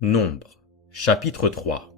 Nombre, chapitre 3.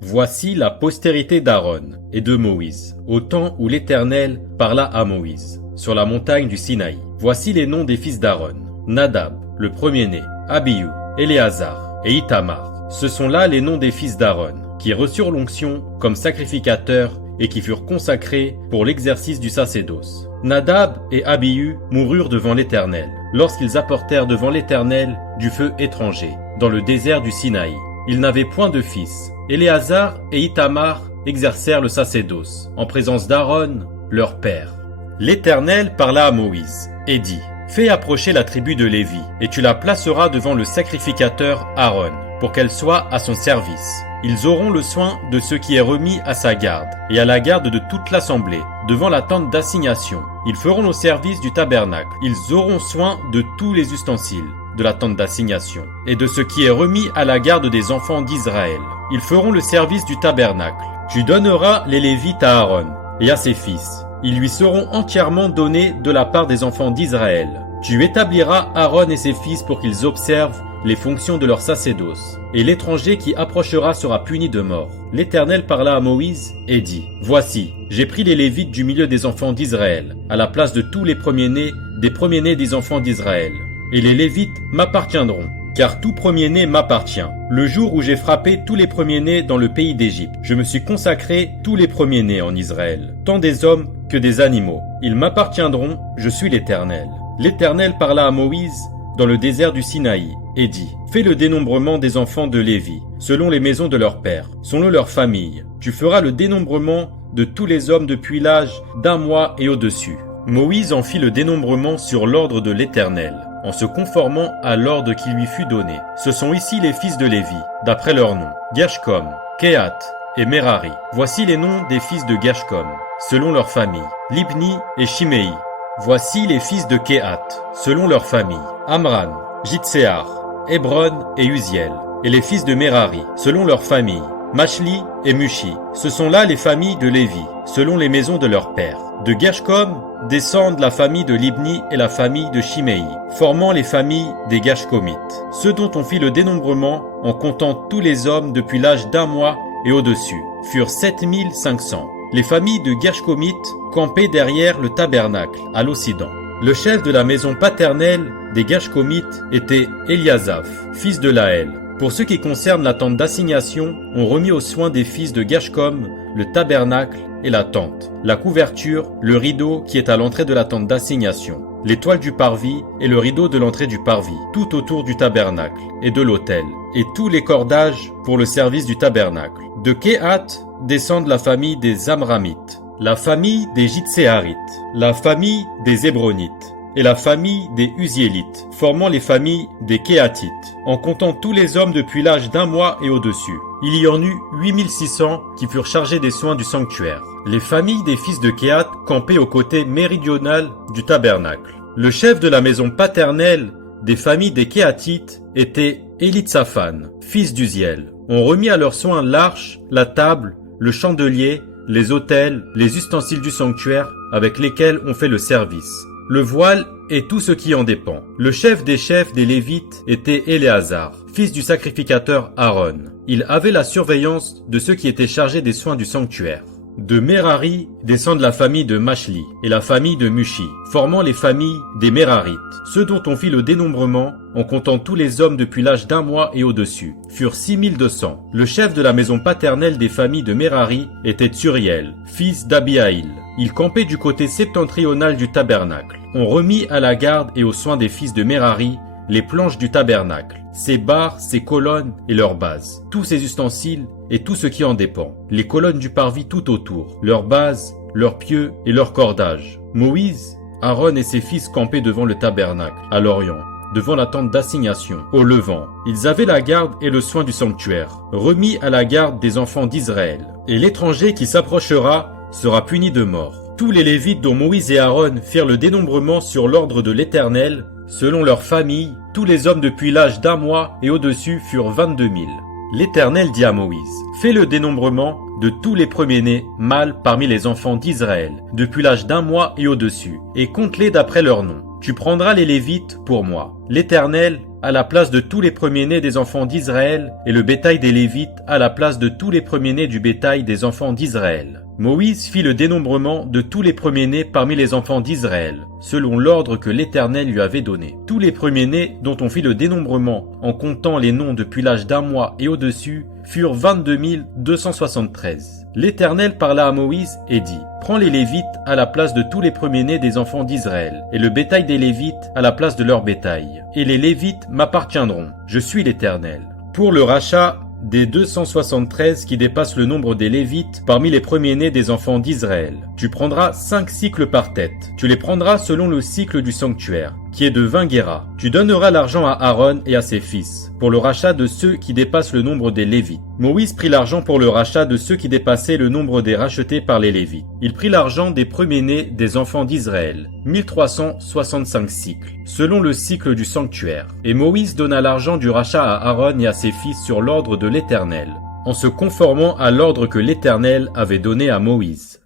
Voici la postérité d'Aaron et de Moïse, au temps où l'Éternel parla à Moïse, sur la montagne du Sinaï. Voici les noms des fils d'Aaron. Nadab, le premier-né, Abihu, Éléazar et Ithamar. Ce sont là les noms des fils d'Aaron, qui reçurent l'onction comme sacrificateurs et qui furent consacrés pour l'exercice du sacerdoce. Nadab et Abihu moururent devant l'Éternel, lorsqu'ils apportèrent devant l'Éternel du feu étranger, dans le désert du Sinaï. Ils n'avaient point de fils. Éléazar et Ithamar exercèrent le sacerdoce, en présence d'Aaron, leur père. L'Éternel parla à Moïse, et dit, « Fais approcher la tribu de Lévi, et tu la placeras devant le sacrificateur Aaron, pour qu'elle soit à son service. Ils auront le soin de ce qui est remis à sa garde, et à la garde de toute l'assemblée, devant la tente d'assignation. Ils feront le service du tabernacle. Ils auront soin de tous les ustensiles de la tente d'assignation, et de ce qui est remis à la garde des enfants d'Israël. Ils feront le service du tabernacle. Tu donneras les Lévites à Aaron et à ses fils. Ils lui seront entièrement donnés de la part des enfants d'Israël. Tu établiras Aaron et ses fils pour qu'ils observent les fonctions de leur sacerdoce, et l'étranger qui approchera sera puni de mort. L'Éternel parla à Moïse et dit, « Voici, j'ai pris les Lévites du milieu des enfants d'Israël, à la place de tous les premiers-nés des enfants d'Israël. Et les Lévites m'appartiendront, car tout premier-né m'appartient. Le jour où j'ai frappé tous les premiers-nés dans le pays d'Égypte, je me suis consacré tous les premiers-nés en Israël, tant des hommes que des animaux. Ils m'appartiendront, je suis l'Éternel. » L'Éternel parla à Moïse dans le désert du Sinaï, et dit, « Fais le dénombrement des enfants de Lévi, selon les maisons de leurs pères, selon leurs familles. Tu feras le dénombrement de tous les hommes depuis l'âge d'1 mois et au-dessus. » Moïse en fit le dénombrement sur l'ordre de l'Éternel, en se conformant à l'ordre qui lui fut donné. Ce sont ici les fils de Lévi, d'après leurs noms, Gershom, Kehath et Merari. Voici les noms des fils de Gershom, selon leurs familles, Libni et Shimei. Voici les fils de Kehath, selon leurs familles, Amran, Jitséar, Hébron et Uziel. Et les fils de Merari, selon leurs familles, Machli et Mushi. Ce sont là les familles de Lévi, selon les maisons de leurs pères. De Gershom descendent la famille de Libni et la famille de Shimei, formant les familles des Gershkomites, ceux dont on fit le dénombrement en comptant tous les hommes depuis l'âge d'1 mois et au-dessus, furent 7500. Les familles de Gershkomites campaient derrière le tabernacle, à l'occident. Le chef de la maison paternelle des Gershkomites était Eliasaph, fils de Laël. Pour ce qui concerne la tente d'assignation, on remit aux soins des fils de Gershom le tabernacle et la tente, la couverture, le rideau qui est à l'entrée de la tente d'assignation, les toiles du parvis et le rideau de l'entrée du parvis, tout autour du tabernacle et de l'autel, et tous les cordages pour le service du tabernacle. De Kehath descendent la famille des Amramites, la famille des Jitséarites, la famille des Hébronites, et la famille des Uziélites, formant les familles des Kehathites, en comptant tous les hommes depuis l'âge d'1 mois et au-dessus. Il y en eut 8600 qui furent chargés des soins du sanctuaire. Les familles des fils de Kehath campaient au côté méridional du tabernacle. Le chef de la maison paternelle des familles des Kehathites était Élitsaphan, fils d'Uziel. On remit à leurs soins l'arche, la table, le chandelier, les autels, les ustensiles du sanctuaire avec lesquels on fait le service, le voile et tout ce qui en dépend. Le chef des chefs des Lévites était Éléazar, fils du sacrificateur Aaron. Il avait la surveillance de ceux qui étaient chargés des soins du sanctuaire. De Merari descendent la famille de Machli et la famille de Mushi, formant les familles des Merarites. Ceux dont on fit le dénombrement, en comptant tous les hommes depuis l'âge d'1 mois et au-dessus, furent 6200. Le chef de la maison paternelle des familles de Merari était Tsuriel, fils d'Abihaïl. Il campait du côté septentrional du tabernacle. On remit à la garde et aux soins des fils de Merari les planches du tabernacle, ses barres, ses colonnes et leurs bases, tous ses ustensiles et tout ce qui en dépend, les colonnes du parvis tout autour, leurs bases, leurs pieux et leurs cordages. Moïse, Aaron et ses fils campaient devant le tabernacle, à l'orient, devant la tente d'assignation, au levant. Ils avaient la garde et le soin du sanctuaire, remis à la garde des enfants d'Israël. Et l'étranger qui s'approchera sera puni de mort. Tous les Lévites dont Moïse et Aaron firent le dénombrement sur l'ordre de l'Éternel, selon leurs familles, tous les hommes depuis l'âge d'1 mois et au-dessus furent 22 000. L'Éternel dit à Moïse, « Fais le dénombrement de tous les premiers-nés mâles parmi les enfants d'Israël, depuis l'âge d'1 mois et au-dessus, et compte-les d'après leurs noms. Tu prendras les Lévites pour moi. L'Éternel à la place de tous les premiers-nés des enfants d'Israël, et le bétail des Lévites à la place de tous les premiers-nés du bétail des enfants d'Israël. Moïse fit le dénombrement de tous les premiers-nés parmi les enfants d'Israël, selon l'ordre que l'Éternel lui avait donné. Tous les premiers-nés dont on fit le dénombrement, en comptant les noms depuis l'âge d'1 mois et au-dessus, furent 22 273. L'Éternel parla à Moïse et dit: Prends les Lévites à la place de tous les premiers-nés des enfants d'Israël, et le bétail des Lévites à la place de leur bétail. Et les Lévites m'appartiendront. Je suis l'Éternel. Pour le rachat des 273 qui dépassent le nombre des Lévites parmi les premiers-nés des enfants d'Israël, tu prendras 5 cycles par tête. Tu les prendras selon le cycle du sanctuaire, qui est de 20 guéras. Tu donneras l'argent à Aaron et à ses fils, pour le rachat de ceux qui dépassent le nombre des Lévites. Moïse prit l'argent pour le rachat de ceux qui dépassaient le nombre des rachetés par les Lévites. Il prit l'argent des premiers-nés des enfants d'Israël, 1365 cycles, selon le cycle du sanctuaire. Et Moïse donna l'argent du rachat à Aaron et à ses fils sur l'ordre de l'Éternel, en se conformant à l'ordre que l'Éternel avait donné à Moïse.